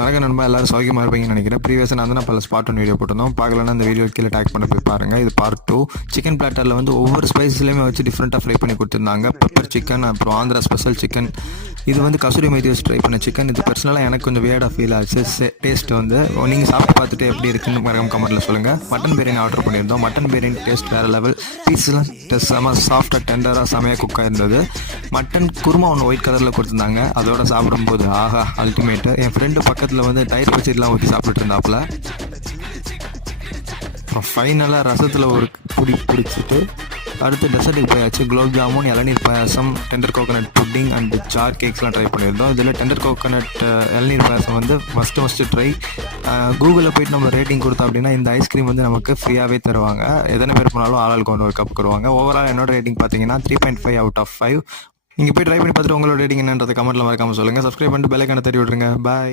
வணக்கம் நண்பா, எல்லாரும் சௌக்கியமாக இருப்பீங்கன்னு நினைக்கிறேன். ப்ரீவியஸாக நான் தான் பல ஸ்பாட் ஒன் வீடியோ போட்டிருந்தோம். பார்க்கலன்னா அந்த வீடியோ கீழே டேக் பண்ண போய் பாருங்கள். இது பார்ட் 2. சிக்கன் பிளாட்டரில் வந்து ஒவ்வொரு ஸ்பைஸ்லையுமே வச்சு டிஃப்ரெண்ட்டாக ஃப்ரை பண்ணி கொடுத்துருந்தாங்க. பெப்பர் சிக்கன், அப்புறம் ஆந்திரா ஸ்பெஷல் சிக்கன். இது வந்து கசூரி மேத்தி வச்சு ட்ரை பண்ண சிக்கன். இது பர்சனலாக எனக்கு கொஞ்சம் வியர்டாக ஃபீல் ஆச்சு. டேஸ்ட் வந்து நீங்கள் சாப்பிட்டு பார்த்துட்டு எப்படி இருக்குன்னு மறக்காம கமெண்ட்டில் சொல்லுங்கள். மட்டன் பிரியாணி ஆர்டர் பண்ணியிருந்தோம். மட்டன் பிரியாணி டேஸ்ட் வேறு லெவல். பீஸ்லாம் செம்ம சாஃப்டாக டெண்டராக செமையாக குக்காக இருந்தது. மட்டன் குருமா ஒன்று ஒயிட் கலரில் கொடுத்துருந்தாங்க. அதோட சாப்பிடும்போது ஆஹா அல்டிமேட்டு. என் ஃப்ரெண்டு பக்கத்தில் வந்து தயிர் பச்சடிலாம் ஊற்றி சாப்பிட்டுட்டு இருந்தாப்புல. அப்புறம் ஃபைனலாக ரசத்தில் ஒரு பிடிச்சிட்டு அடுத்து டெசர்ட்டுக்கு போயாச்சு. குலோப் ஜாமுன், இளநீர் payasam, tender coconut pudding and jar கேக்ஸ்லாம் ட்ரை பண்ணியிருந்தோம். இதில் டெண்டர் கோகோனட் இளநீர் பாயாசம் வந்து மஸ்ட்டு ட்ரை. கூகுளில் போய்ட்டு நம்ம ரேட்டிங் கொடுத்தோம் அப்படின்னா இந்த ஐஸ்கிரீம் வந்து நமக்கு ஃப்ரீயாகவே தருவாங்க. எத்தனை பேர் போனாலும் ஆளுக்கு ஒரு கப் கொடுவாங்க. ஓவரால் என்னோட ரேட்டிங் பார்த்தீங்கன்னா 3.5 out of 5. நீங்கள் போய் ட்ரை பண்ணி பார்த்துட்டு உங்களோட ரேட்டிங் என்னன்றதை கமெண்ட்டில் மறக்காமல் சொல்லுங்கள். சப்ஸ்கிரைப் பண்ணிட்டு பெல் ஐக்கானை தட்டி விட்ருங்க. பாய்.